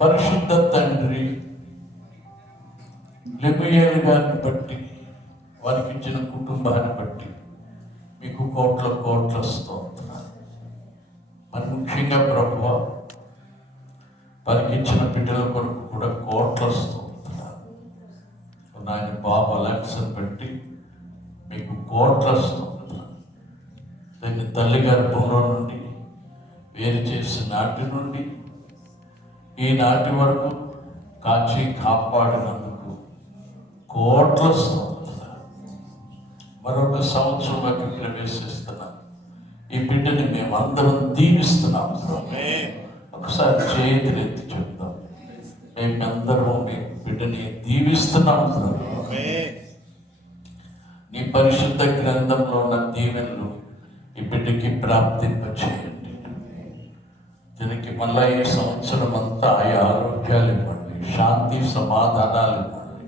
పరిశుద్ధ తండ్రి లెమూయేలు గారిని బట్టి, వారికి ఇచ్చిన కుటుంబాన్ని బట్టి మీకు కోట్ల స్తోత్రాలు. మరి ముఖ్యంగా ప్రభువా, వారికి ఇచ్చిన బిడ్డల కొరకు కూడా కోట్ల స్తోత్రాలు. నాయన బాబు అలెక్సన్ బట్టి మీకు కోట్ల స్తోత్రాలు. దాన్ని తల్లి గర్భంలో నుండి వేరు చేసిన నాటి నుండి ఈనాటి వరకు కాచి కాపాడినందుకు కోట్ల స్తోత్రాలు. మరొక సంవత్సరంలోకి ప్రవేశిస్తున్నాం. ఈ బిడ్డని మేమందరం దీవిస్తున్నాం. ఒకసారి చేతులు ఎత్తి చెప్తాం, మేమందరం మీ బిడ్డని దీవిస్తున్నాం. నీ పరిశుద్ధ గ్రంథంలో ఉన్న దీవెనలు ఈ బిడ్డకి ప్రాప్తింపచేయండి. దీనికి మళ్ళా ఈ సంవత్సరం అంతా ఆయా ఆరోగ్యాలు ఇవ్వండి, శాంతి సమాధానాలు ఇవ్వండి,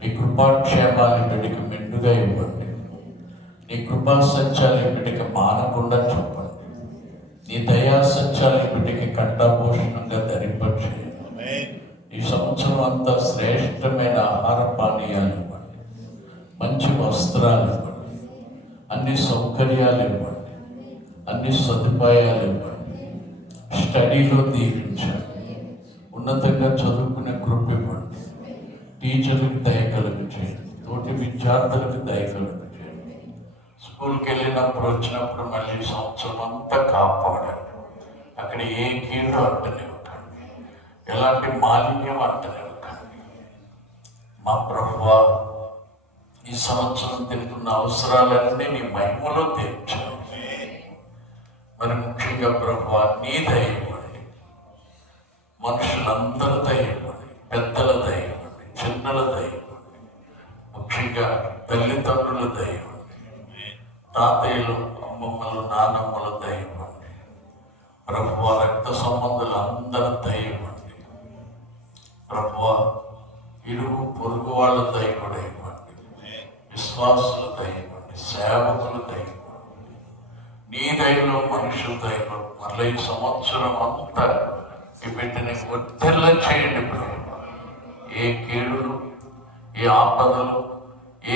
నీ కృపాక్షేమాలు బిడ్డకి మెండుగా ఇవ్వండి, నీ కృపా సత్యాలు బిడ్డకి మానకుండా చెప్పండి, నీ దయా సత్యాలు బిడ్డకి కంఠభూషణంగా ధరింపచేయండి. ఈ సంవత్సరం అంతా శ్రేష్టమైన ఆహార పానీయాలు ఇవ్వండి, మంచి వస్త్రాలు ఇవ్వండి, అన్ని సౌకర్యాలు ఇవ్వండి, అన్ని సదుపాయాలు ఇవ్వండి, స్టడీలో దీవించండి, ఉన్నతంగా చదువుకునే కృప ఇవ్వండి, టీచర్లకు దయ కలుగు చేయండి, తోటి విద్యార్థులకు దయ కలుగు చేయండి. స్కూల్కి వెళ్ళినప్పుడు వచ్చినప్పుడు మళ్ళీ సంవత్సరం అంతా కాపాడండి. అక్కడ ఏ కీడు అంటనివ్వకండి, ఎలాంటి మాలిన్యం అంటనివ్వకండి. మా ప్రభువా, ఈ సంవత్సరం తిరుగుతున్న అవసరాలన్నీ నీ మహిమలో తీర్చండి. మరి ముఖ్యంగా ప్రభువా, నీ దయ ఇవ్వండి, మనుషులందరూ దయ ఇవ్వండి, పెద్దల దయ ఇవ్వండి, చిన్నల దయ ఇవ్వండి, ముఖ్యంగా తల్లిదండ్రుల దయ ఇవ్వండి, తాతయ్యలు, అమ్మమ్మలు, నానమ్మల దయ ఇవ్వండి. ప్రభువా, రక్త సంబంధులు అందరూ దయ ఇవ్వండి. ప్రభువా, ఇరుగు పొరుగు వాళ్ళ దయ కూడా ఇవ్వండి, విశ్వాసుల దయ ఇవ్వండి, సేవకుల దయ ఇవ్వండి. నీ దయలో, మనుషుల దయలో మళ్ళీ ఈ సంవత్సరం అంతా ఈ బిడ్డని ఒత్తిళ్ళ చేయండి ప్రభువా. ఏ కీడులు, ఏ ఆపదలు,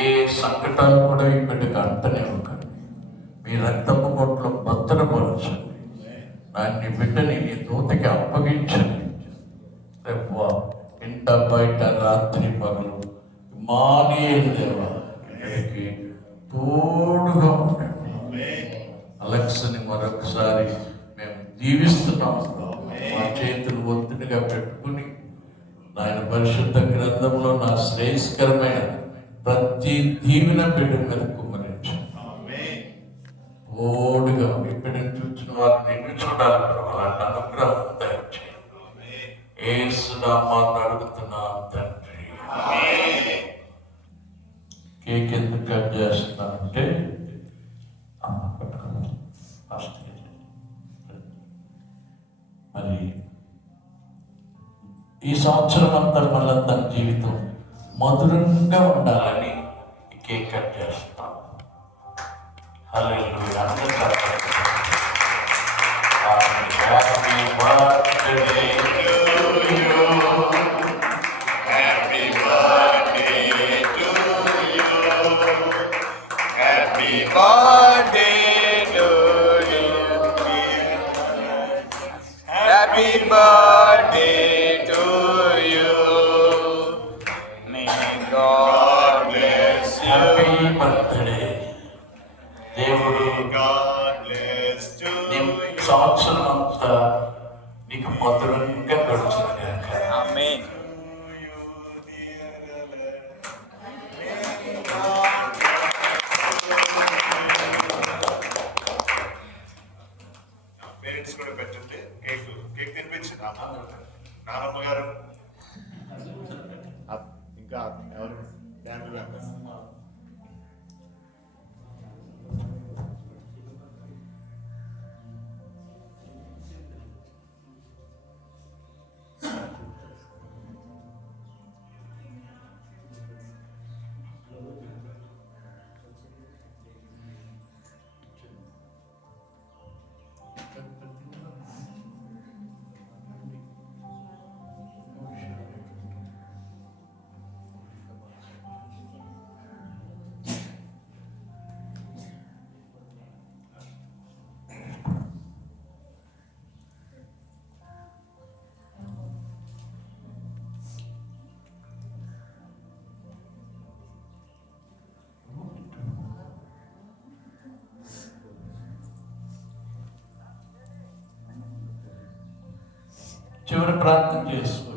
ఏ సంకటాలు కూడా ఈ బిడ్డకు అంటనివ్వకండి. మీ రక్తపు కొట్లు భద్రపరచండి. నీ బిడ్డని నీ దూతకి అప్పగించండి. ప్రభువా, ఇంట బయట రాత్రి పగలు మానేలు దేవా, ఇక్కడికి తోడుగా ఉండండి. అలెక్స్ని మరొకసారి మేము దీవిస్తున్నాం. మా చేతులు ఒత్తిడిగా పెట్టుకుని నాయన పరిశుద్ధ గ్రంథంలో నా శ్రేయస్కరమైన ప్రతి దీవెన బిడ్డ మీద కుమ్మరించండి. తోడుగా బిడ్డను చూసిన వారు నిన్ను చూడాలి. అలాంటి అనుగ్రహం దయచేయండి. యేసు నామమున అడుగుతున్నాను తండ్రి. కేక్ ఎందుకు కట్ చేస్తున్నానంటే మరి ఈ సంవత్సరం అంతా మళ్ళీ తన జీవితం మధురంగా ఉండాలని కేక్ కట్ చేస్తాం. Hallelujah. Happy birthday to you, happy birthday to you, happy birthday to you, happy birthday to you, may God bless you. Happy birthday. దేవుడు నీ సంవత్సరం అంతా నీకు మధురంగా గడుచుంది. ఆమేన్. పేరెంట్స్ కూడా పెట్టండి. కేక్ తినిపించింది నానమ్మ గారు, ఇంకా ఎవరు ఫ్యామిలీ మెంబర్స్. చివరి ప్రార్థన చేసుకో.